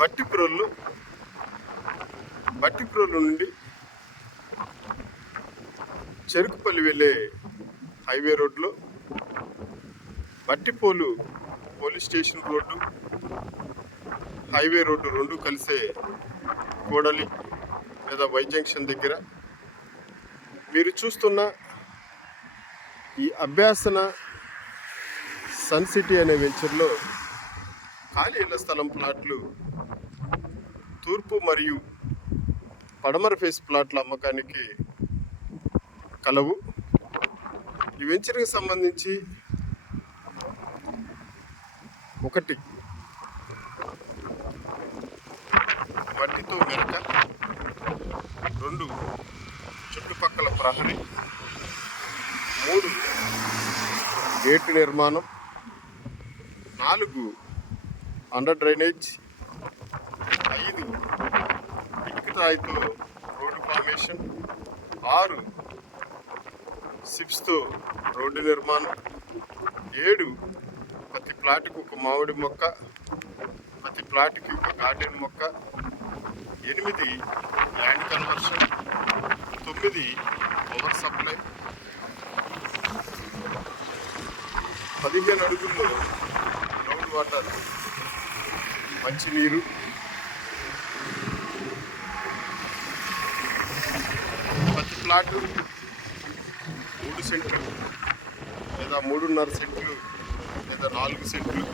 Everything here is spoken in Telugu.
బట్టిప్రోలు నుండి చెరుకుపల్లి వెళ్ళే హైవే రోడ్లో Bhattiprolu police station road, highway road రెండు కలిసే కూడలి లేదా వై జంక్షన్ దగ్గర మీరు చూస్తున్న ఈ అభ్యాసన సన్ సిటీ అనే వెంచర్లో ఖాళీ ఇళ్ల స్థలం ప్లాట్లు తూర్పు మరియు పడమర ఫేస్ ప్లాట్ల అమ్మకానికి కలవు. ఈ వెంచర్కి సంబంధించి 1 మట్టితో మెరక, 2 చుట్టుపక్కల ప్రహరీ, 3 గేటు నిర్మాణం, 4 అండర్ డ్రైనేజ్, 5 ఇటుక రాయితో రోడ్డు ఫార్మేషన్, 6 సిప్స్తో రోడ్డు నిర్మాణం, 7 ప్రతి ప్లాట్కి ఒక మామిడి మొక్క, ప్రతి ప్లాట్కి ఒక గార్డెన్ మొక్క, 8 ల్యాండ్ కన్వర్షన్, 9 పవర్ సప్లై, 15 అడుగుల్లో గ్రౌండ్ వాటర్ మంచినీరు, ప్రతి ప్లాటు 3 సెంట్లు లేదా 3.5 సెంట్లు లేదా 4 సెంట్లు